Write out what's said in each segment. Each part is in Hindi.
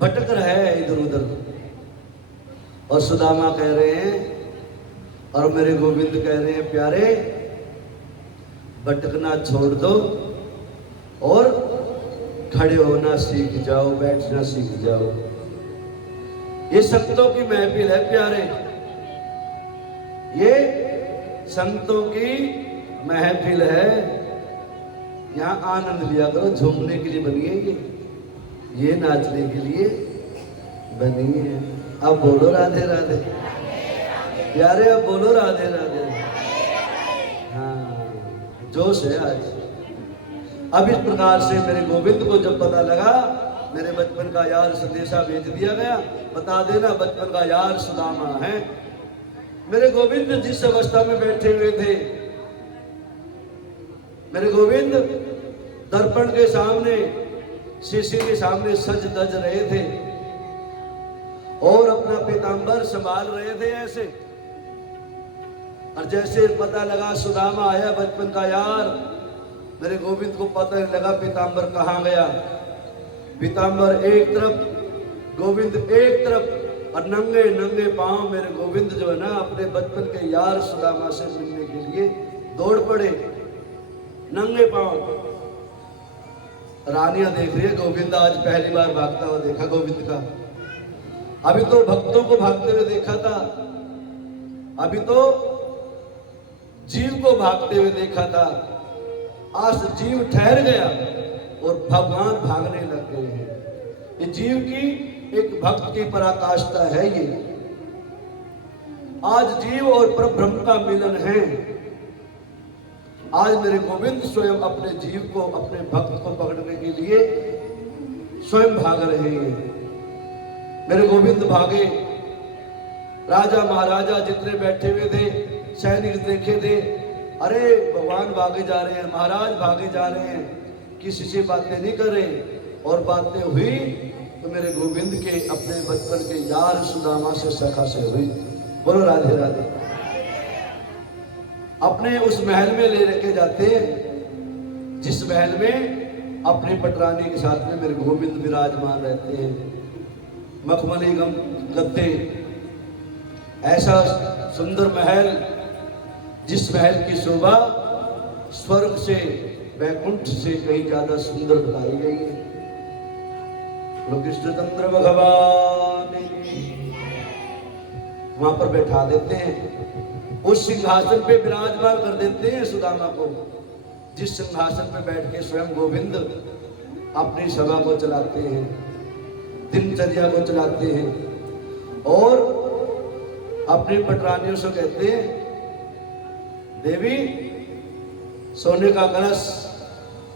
भटक रहा है इधर उधर। और सुदामा कह रहे हैं और मेरे गोविंद कह रहे हैं, प्यारे भटकना छोड़ दो और खड़े होना सीख जाओ, बैठना सीख जाओ। ये संतों की महफिल है प्यारे, ये संतों की महफिल है। यहाँ आनंद लिया करो, झूमने के लिए बनी है ये नाचने के लिए बनी है। अब बोलो राधे राधे प्यारे, अब बोलो राधे राधे। हाँ, जोश है आज। अब इस प्रकार से मेरे गोविंद को जब पता लगा, मेरे बचपन का यार संदेशा भेज दिया गया, बता देना बचपन का यार सुदामा है। मेरे गोविंद जिस अवस्था में बैठे हुए थे, मेरे गोविंद दर्पण के सामने, शीशे के सामने सज धज रहे थे और अपना पीतांबर संभाल रहे थे ऐसे। और जैसे पता लगा सुदामा आया बचपन का यार, मेरे गोविंद को पता नहीं लगा पीतांबर कहाँ गया। पीतांबर एक तरफ, गोविंद एक तरफ, और नंगे नंगे पांव मेरे गोविंद जो है ना अपने बचपन के यार सुदामा से मिलने के लिए दौड़ पड़े, नंगे पांव। रानियां देख रही है, गोविंद आज पहली बार भागता हुआ देखा गोविंद का। अभी तो भक्तों को भागते हुए देखा था, अभी तो जीव को भागते हुए देखा था। आज जीव ठहर गया और भगवान भागने लग गए हैं। ये जीव की एक भक्त की पराकाष्ठा है ये। आज जीव और परब्रह्म का मिलन है। आज मेरे गोविंद स्वयं अपने जीव को, अपने भक्त को पकड़ने के लिए स्वयं भाग रहे हैं। मेरे गोविंद भागे, राजा महाराजा जितने बैठे हुए थे, सैनिक देखे थे, अरे भगवान भागे जा रहे हैं, महाराज भागे जा रहे हैं, किसी से बातें नहीं कर रहे। और बातें हुई तो मेरे गोविंद के अपने बचपन के यार सुदामा से, सखा से हुई। बोलो राधे राधे। अपने उस महल में ले रखे जाते, जिस महल में अपनी पटरानी के साथ में मेरे गोविंद विराजमान रहते हैं। मखमली गद्दे, ऐसा सुंदर महल, जिस महल की शोभा स्वर्ग से, वैकुंठ से कहीं ज्यादा सुंदर बताई गई है। कृष्ण चंद्र भगवान वहां पर बैठा देते हैं, उस सिंहासन पे विराजमान कर देते हैं सुदामा को, जिस सिंहासन पे बैठ के स्वयं गोविंद अपनी सभा को चलाते हैं, दिनचर्या को चलाते हैं। और अपनी पटरानियों से कहते हैं, देवी सोने का कलश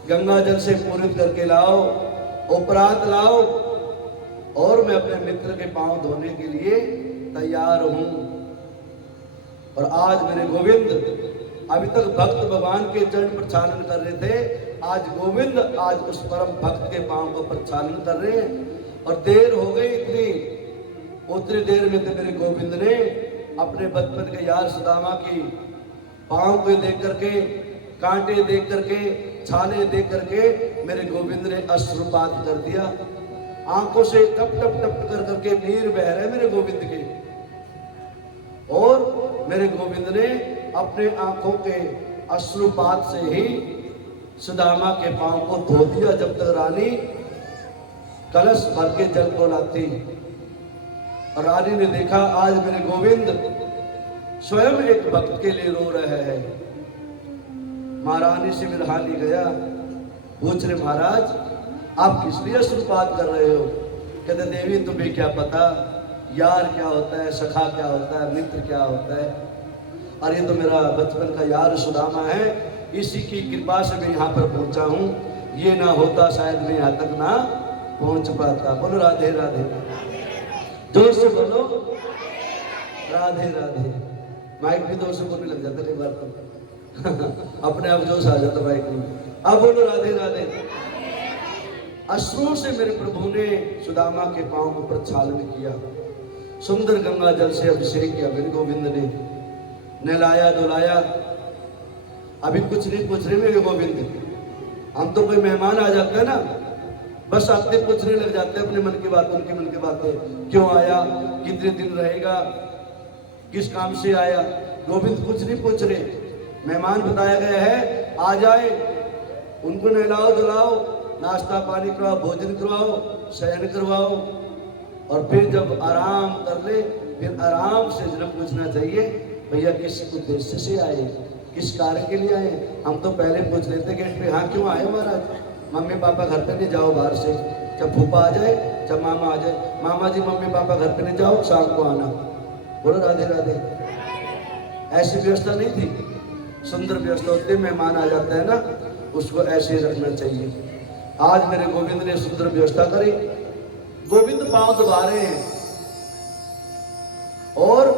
गंगा जल से पूरित करके लाओ, उपरात लाओ, और मैं अपने मित्र के पांव धोने के लिए तैयार हूं। और आज मेरे गोविंद, अभी तक भक्त भगवान के चरण प्रक्षालन कर रहे थे, आज गोविंद आज उस परम भक्त के पांव को प्रक्षालन कर रहे हैं। और देर हो गई इतनी, उतनी देर में तो मेरे गोविंद ने अपने बचपन के यार सुदामा की पांव को देख करके, कांटे देख करके, छाले देख करके मेरे गोविंद ने अश्रुपात कर दिया। आंखों से टप टप टप कर करके नीर बह रहे मेरे गोविंद के। और मेरे गोविंद ने अपने आंखों के अश्रुपात से ही सुदामा के पांव को धो दिया, जब तक रानी कलश भर के जल को लाती। और रानी ने देखा आज मेरे गोविंद स्वयं एक भक्त के लिए रो रहे हैं। महारानी से विरहानी गया, पूछ रहे महाराज आप किस लिए अश्रुपात कर रहे हो? कहते देवी तुम्हें क्या पता यार क्या होता है, सखा क्या होता है, मित्र क्या होता है। और ये तो मेरा बचपन का यार सुदामा है, इसी की कृपा से मैं यहाँ पर पहुंचा हूँ। ये ना होता शायद मैं यहाँ तक ना पहुंच पाता। बोलो राधे राधे, जोर से बोलो राधे राधे। माइक भी जोर से बोलने लग जाता कई बार तो अपने आप जोश आ जाता माइक में। अब बोलो राधे राधे। अश्रुओं से मेरे प्रभु ने सुदामा के पांव को प्रक्षालन किया, सुंदर गंगा जल से अभिषेक किया। मेरे गोविंद ने नहलाया धुलाया। अभी कुछ नहीं पूछ रहे मेरे गोविंद, हम तो कोई मेहमान आ जाता है ना बस अपने पूछने लग जाते हैं अपने मन की बात, उनके मन की बातें, क्यों आया, कितने दिन रहेगा, किस काम से आया। गोविंद कुछ नहीं पूछ रहे। मेहमान बताया गया है आ जाए, उनको नहलाओ धुलाओ, नाश्ता पानी करवाओ, भोजन करवाओ, शयन करवाओ, और फिर जब आराम कर ले फिर आराम से जन्म पूछना चाहिए, भैया किस उद्देश्य से आए, किस कार्य के लिए आए। हम तो पहले पूछ लेते गेट पे, हाँ क्यों आए महाराज, मम्मी पापा घर पे नहीं जाओ बाहर से, जब फूफा आ जाए, जब मामा आ जाए, मामा जी मम्मी पापा घर पे नहीं जाओ, शाम को आना। बोलो राधे राधे। ऐसी व्यवस्था नहीं थी, सुंदर व्यवस्था होती, मेहमान आ जाता है ना, उसको ऐसे ही रखना चाहिए। आज मेरे गोविंद ने सुंदर व्यवस्था करी। गोविंद पांव दबा रहे हैं, और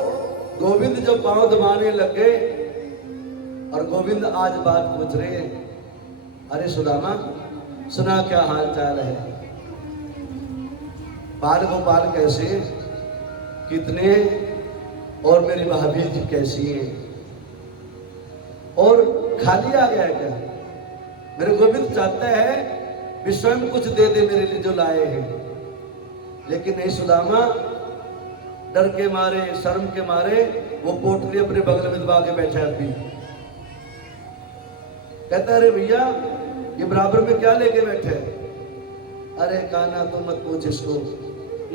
गोविंद जब पांव दबाने लग गए, और गोविंद आज बात पूछ रहे हैं, अरे सुदामा सुना क्या हाल चाल है, बाल गोपाल कैसे, कितने, और मेरी भाभी जी कैसी है, और खाली आ गया क्या। मेरे गोविंद चाहता है कि स्वयं कुछ दे दे मेरे लिए जो लाए हैं, लेकिन नहीं, सुदामा डर के मारे, शर्म के मारे वो पोटली अपने बगल में दबा के बैठा है। अभी कहता अरे भैया ये बराबर में क्या लेके बैठे है। अरे कान्हा तो मत पूछ इसको,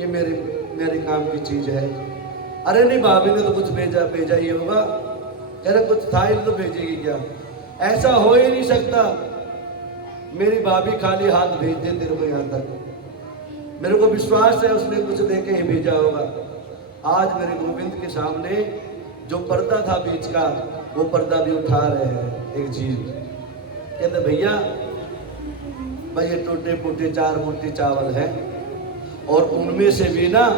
ये मेरे काम की चीज है। अरे नहीं, भाभी ने तो कुछ भेजा ही होगा। कह रहे कुछ था ही तो भेजेगी क्या, ऐसा हो ही नहीं सकता, मेरी भाभी खाली हाथ भेज दे तेरे को यहाँ तक, मेरे को विश्वास है उसने कुछ देके ही भेजा होगा। आज मेरे गोविंद के सामने जो पर्दा था बीच का, वो पर्दा भी उठा रहे हैं एक चीज। कहते भैया भाई ये टूटे फूटे 4 मुट्ठी चावल है, और उनमें से भी ना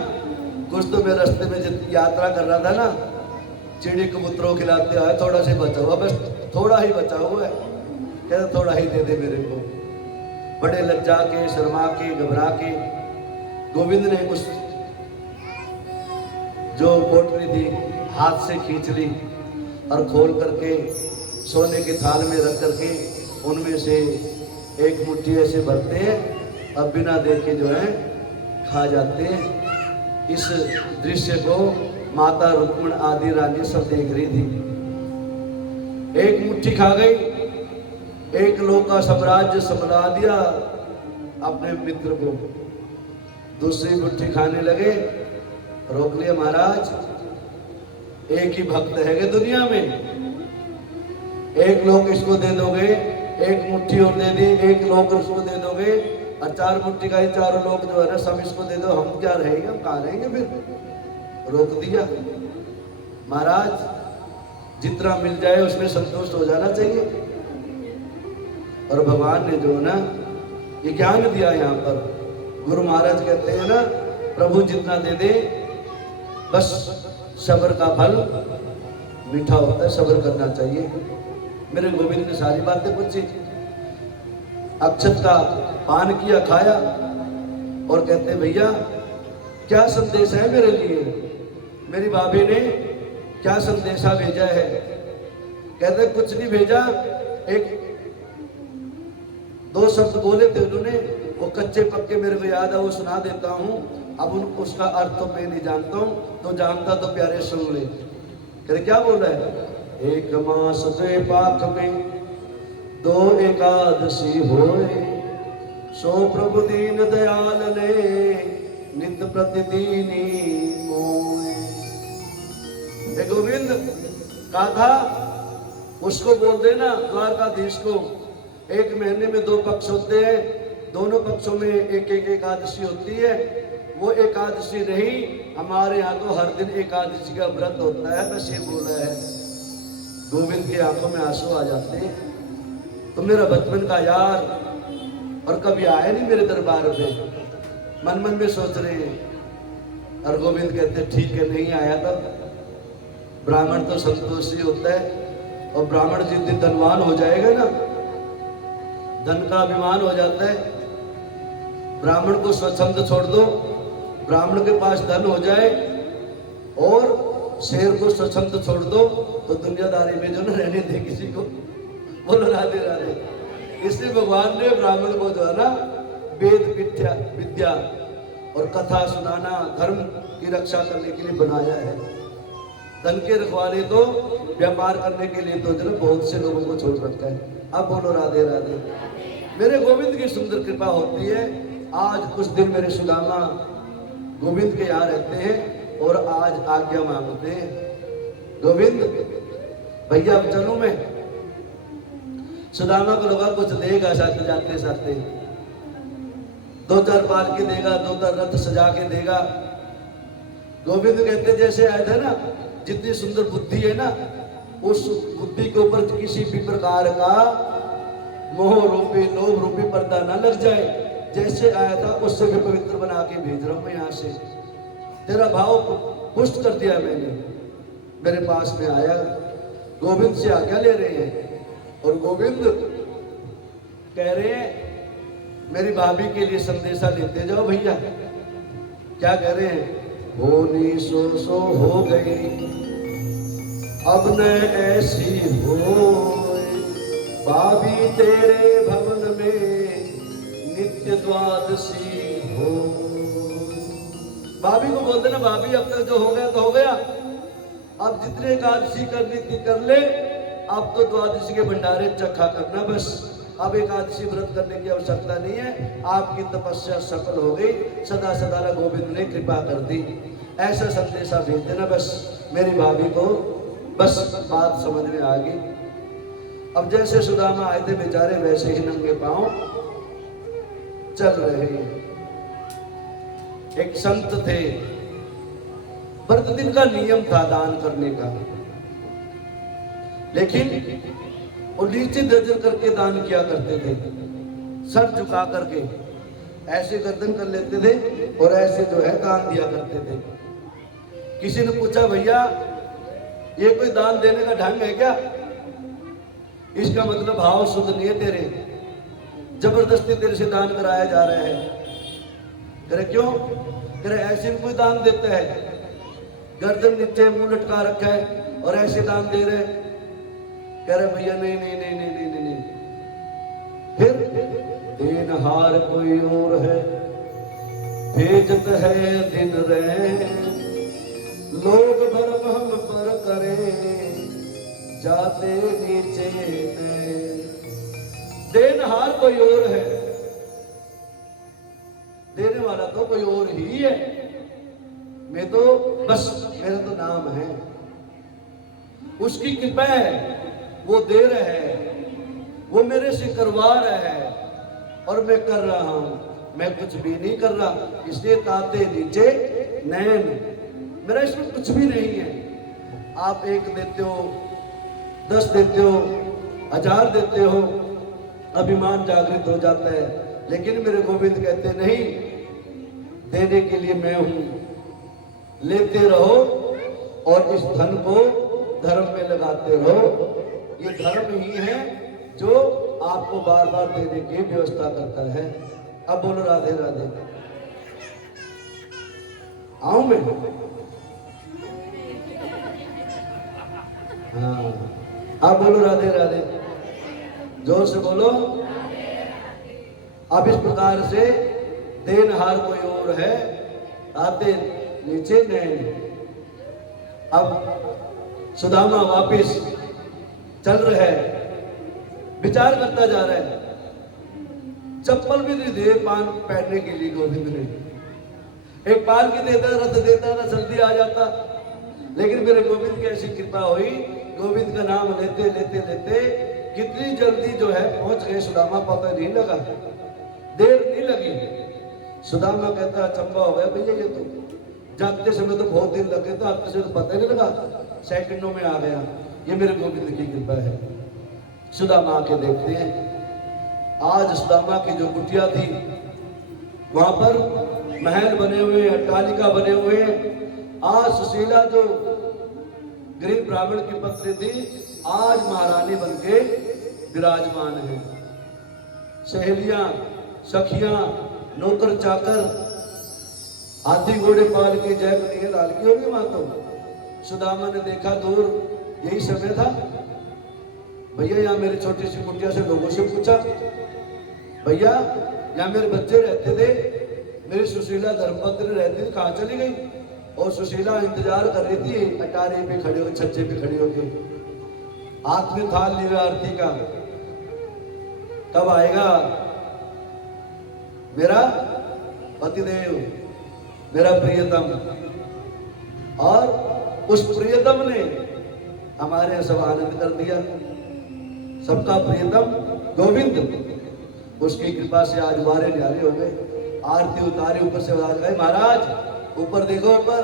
कुछ तो मैं रास्ते में जब यात्रा कर रहा था ना, चिड़ी कबूतरों खिलाते आए, थोड़ा सा बचा हुआ, बस थोड़ा ही बचा हुआ है। कहते थोड़ा ही दे दे मेरे को। बड़े लज्जा के, शर्मा के, घबरा के गोविंद ने उस जो पोटली थी हाथ से खींच ली, और खोल करके सोने के थाल में रख करके उनमें से एक मुट्ठी ऐसे भरते हैं, अब बिना देखे जो है खा जाते हैं। इस दृश्य को माता रुक्मण आदि रानी सब देख रही थी। एक मुट्ठी खा गई, एक लोक का साम्राज्य संभला दिया अपने मित्र को। दूसरी मुट्ठी खाने लगे, रोक लिया, महाराज एक ही भक्त है कि दुनिया में, एक लोग इसको दे दोगे, एक मुट्ठी और दे दी, एक लोग उसको दे दोगे, और 4 मुट्ठी का ही 4 लोग जो है ना सब इसको दे दो, हम क्या रहेंगे, हम कहाँ रहेंगे फिर। रोक दिया। महाराज जितना मिल जाए उसमें संतुष्ट हो जाना चाहिए। और भगवान ने जो ना ये ज्ञान दिया यहाँ पर, गुरु महाराज कहते हैं ना, प्रभु जितना दे दे, बस सब्र का फल मीठा होता है, सब्र करना चाहिए। मेरे गोविंद ने सारी बातें पूछी, अक्षत का पान किया, खाया, और कहते भैया क्या संदेश है मेरे लिए, मेरी भाभी ने क्या संदेशा भेजा है। कहते कुछ नहीं भेजा, एक 2 शब्द बोले थे उन्होंने, वो कच्चे पक्के मेरे को याद है, वो सुना देता हूँ। अब उसका अर्थ तो मैं नहीं जानता हूँ, तो जानता तो प्यारे सुन ले। कहते क्या बोल रहा है, 1 मास 2 पाख में 2 एकादशी होए, सो प्रभु दीन दयाल ने नित्य प्रतिदीनी मोए। गोविंद कहा था उसको बोल देना द्वारकाधीश को, 1 महीने में 2 पक्ष होते हैं, दोनों पक्षों में एक एकादशी होती है। वो एकादशी नहीं, हमारे यहाँ तो हर दिन एकादशी का व्रत होता है। बस ये बोला है। गोविंद की आंखों में आंसू आ जाते हैं। तो मेरा बचपन का यार, और कभी आया नहीं मेरे दरबार पे, मन मन में सोच रहे हैं। और गोविंद कहते ठीक है, नहीं आया तब। ब्राह्मण तो संतोषी होता है, और ब्राह्मण जिस दिन धनवान हो जाएगा ना, धन का अभिमान हो जाता है। ब्राह्मण को स्वच्छंद छोड़ दो, ब्राह्मण के पास धन हो जाए, और शेर को स्वच्छंद छोड़ दो, तो दुनियादारी में जो न रहने दे किसी को। बोलो राधे राधे। इसलिए भगवान ने ब्राह्मण को जो है ना वेद विद्या विद्या और कथा सुनाना, धर्म की रक्षा करने के लिए बनाया है। धन के रखवाले तो, व्यापार करने के लिए तो जरा बहुत से लोगों को छोड़ रखा है। अब बोलो राधे राधे। मेरे गोविंद की सुंदर कृपा होती है। आज कुछ दिन मेरे सुदामा गोविंद के यहाँ रहते हैं और आज आज्ञा मांगते हैं, गोविंद भैया अब चलूं मैं। सुदामा को लगा कुछ देगा साथ जाते साथे, 2-4 पालकी देगा, 2-4 रथ सजा के देगा। गोविंद कहते जैसे आए थे ना, जितनी सुंदर बुद्धि है ना, उस बुद्धि के ऊपर किसी भी प्रकार का मोह रूपी लोभ रूपी पर्दा ना लग जाए। जैसे आया था उससे भी पवित्र बना के भेज रहा हूं मैं यहाँ से। तेरा भाव पुष्ट कर दिया मैंने। मेरे पास में आया, गोविंद से आज्ञा ले रहे हैं और गोविंद कह रहे हैं मेरी भाभी के लिए संदेशा लेते जाओ भैया। क्या कह रहे हैं? होनी सो हो गई, अब न ऐसी हो, भाभी तेरे भवन में नित्य द्वादशी हो। भाभी को बोलते ना, भाभी अब तक जो हो गया तो हो गया, अब जितने एकादशी करनी थी कर ले, अब तो द्वादशी के भंडारे चखा करना बस। अब एकादशी व्रत करने की आवश्यकता नहीं है, आपकी तपस्या सफल हो गई, सदा सदा गोविंद ने कृपा कर दी। ऐसा संदेशा भेज देना बस मेरी भाभी को, बस बात समझ में आ गई। अब जैसे सुदामा आए थे बेचारे, वैसे ही नंगे पांव चल रहे हैं। एक संत थे, प्रतिदिन का नियम था दान करने का, लेकिन वो नीचे गर्दन करके दान किया करते थे, सर झुका करके ऐसे गर्दन कर लेते थे और ऐसे जो है दान दिया करते थे। किसी ने पूछा भैया ये कोई दान देने का ढंग है क्या? इसका मतलब भाव शुद्ध नहीं है तेरे, जबरदस्ती तेरे से दान कराया जा रहा है। करे क्यों? करे ऐसे भी कोई दान देता है, गर्दन नीचे मुंह लटका रखा है और ऐसे दान दे रहे। कह रहे भैया नहीं नहीं नहीं नहीं नहीं नहीं, नहीं। फिर देनहार कोई और है, भेजत है दिन रहे, लोग भरम हम पर करे, जाते नीचे देनहार कोई और है, देने वाला तो कोई और ही है। मैं तो बस, मेरा तो नाम है, उसकी कृपा है, वो दे रहा है, वो मेरे से करवा रहा है और मैं कर रहा हूं, मैं कुछ भी नहीं कर रहा। इसलिए ताते नीचे नैन, मेरा इसमें कुछ भी नहीं है। आप 1 देते हो, 10 देते हो, 1000 देते हो, अभिमान जागृत हो जाता है। लेकिन मेरे गोविंद कहते नहीं, देने के लिए मैं हूं, लेते रहो और इस धन को धर्म में लगाते रहो। ये धर्म ही है जो आपको बार बार देने की व्यवस्था करता है। अब बोलो राधे राधे। आऊं मैं? हाँ, अब बोलो राधे राधे, जोर से बोलो। अब इस प्रकार से देनहार कोई और है, आते नीचे नैन। अब सुदामा वापिस चल रहा है, विचार करता जा रहा है। चप्पल भी नहीं दे पान पहनने के लिए गोविंद ने। एक पालकी देता, रथ देता ना, जल्दी आ जाता। लेकिन मेरे गोविंद की ऐसी कृपा हुई, गोविंद का नाम लेते लेते लेते कितनी जल्दी जो है पहुंच गए सुदामा, पता नहीं लगा, देर नहीं लगी। सुदामा कहता चंबा हो गया भैया, ये तो जाते समय तो बहुत दिन लगे थे, आपसे तो पता ही नहीं लगा, सेकंडों में आ गया। ये मेरे गोविंद की कृपा है। सुदामा आके देखते हैं, आज सुदामा की जो कुटिया थी वहां पर महल बने हुए, अट्टालिका बने हुए। आज सुशीला जो गरीब ब्राह्मण की पत्नी थी, आज महारानी बनके विराजमान है। सहेलियां, सखियां, नौकर चाकर, हाथी घोड़े पाल के जय बनिए लाल की होगी वहां। तो सुदामा ने देखा दूर, यही समय था भैया। यहाँ मेरी छोटी सी कुटिया से लोगों से पूछा, भैया यहाँ मेरे बच्चे रहते थे, मेरी सुशीला धर्मपत्नी रहती थी, कहाँ चली गई? और सुशीला इंतजार कर रही थी अटारी पे खड़ी होकर, छज्जे पे खड़ी होकर, हाथ में थाल लिए आरती का। कब आएगा मेरा पतिदेव, मेरा प्रियतम? और उस प्रियतम ने हमारे सब आनंद कर दिया। सबका प्रियतम गोविंद, उसकी कृपा से आज वारे न्यारे हो गए। आरती उतारी, ऊपर से आवाज आई, महाराज ऊपर देखो ऊपर।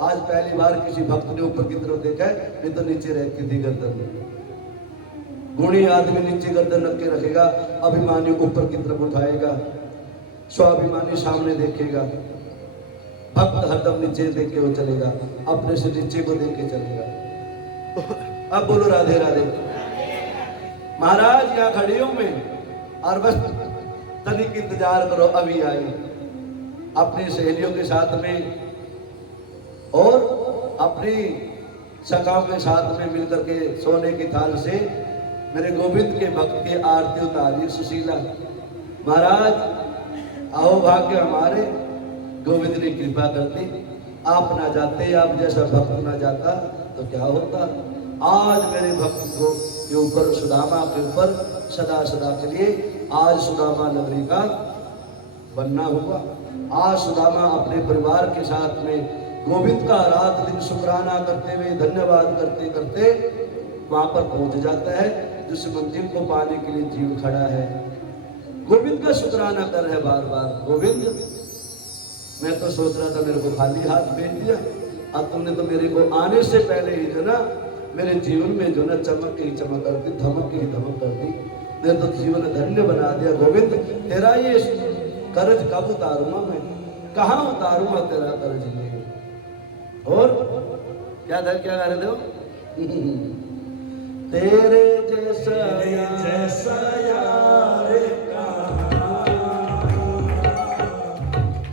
आज पहली बार किसी भक्त ने ऊपर की तरफ देखा है, नहीं तो नीचे रहती थी गर्दन में। गुणी आदमी नीचे गर्दन रख के रखेगा, अभिमानी ऊपर की तरफ उठाएगा, स्वाभिमानी सामने देखेगा। भक्त हरदम नीचे देख के वो चलेगा, अपने से नीचे को देख के चलेगा। अब बोलो राधे राधे। महाराज यहाँ खड़ी हूं मैं, और बस तनिक इंतजार करो, अभी आई। अपनी सहेलियों के साथ में और अपनी सखाओं के साथ में मिलकर के सोने की थाल से मेरे गोविंद के भक्त की आरती उतारी सुशीला। महाराज आओ, भाग्य हमारे गोविंद ने कृपा करती। आप ना जाते, आप जैसा भक्त ना जाता तो क्या होता। आज मेरे भक्त को के ऊपर, सुदामा के ऊपर सदा सदा के लिए आज सुदामा नगरी का बनना हुआ। आज सुदामा अपने परिवार के साथ में गोविंद का रात दिन शुक्राना करते हुए, धन्यवाद करते करते वहां पर पहुंच जाता है जिस मंजिल को पाने के लिए जीव खड़ा है। गोविंद का शुक्राना कर रहे बार बार। गोविंद, मैं तो सोच रहा था मेरे को खाली हाथ भेज दिया, अब तुमने तो मेरे को आने से पहले ही जो ना मेरे जीवन में जो ना चमक ही चमक कर दी, धमक ही धमक कर दी। मेरे तो जीवन धन्य बना दिया। गोविंद, तेरा ये कर्ज कब उतारूंगा मैं, कहाँ उतारूंगा तेरा कर्ज ये। और क्या था, क्या गा रहे थे? तेरे जैसा यार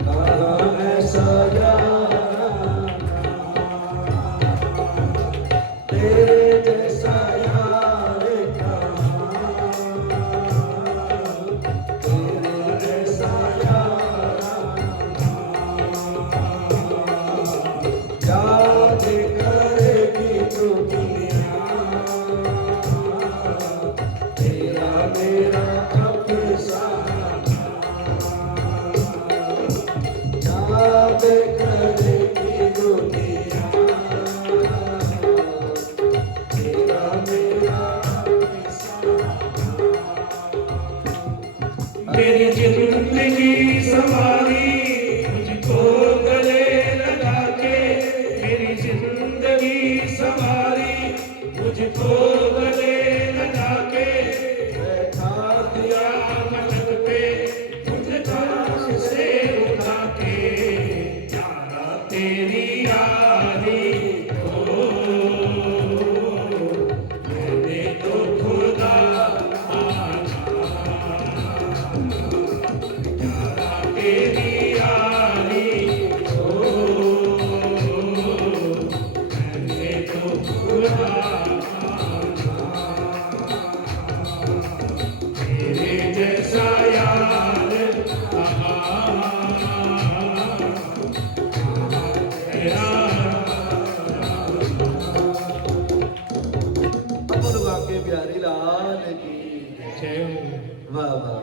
कहाँ ऐसा यार, तेरे जैसा यार कहाँ, तेरे जैसा यार याद करेगी दुनिया, तेरा मेरा अफसाना याद करेगी दुनिया, तेरा मेरा मेरी जिंदगी सवारी मुझको गले लगा के, मेरी जिंदगी सवारी मुझको गले लगा के, बैठा दिया पलक पे मुझे काश से उठा के, यारा तेरी यारी को मैंने तो खुदा तेरी यारी को मैंने तो खुदा तेरे जैसा यार तेरा। अपन वाके बिहारी लाल की जय हो। वाह वाह,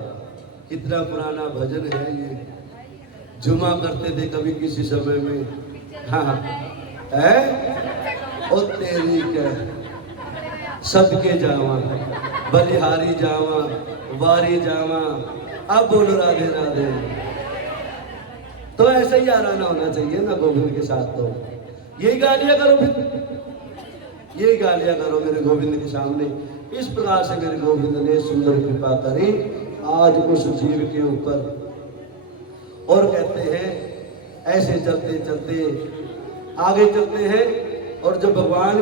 कितना पुराना भजन है ये। जुमा करते थे कभी किसी समय में। हाँ है ओ तेरी क्या सबके जावा, बलिहारी जावा, वारी जावा। अब बोलो राधे राधे। तो ऐसा ही आराना होना चाहिए ना गोविंद के साथ। तो यही गा लिया करो, फिर यही गा लिया करो मेरे गोविंद के सामने। इस प्रकार से मेरे गोविंद ने सुंदर कृपा करी आज उस जीव के ऊपर। और कहते हैं ऐसे चलते चलते आगे चलते हैं, और जब भगवान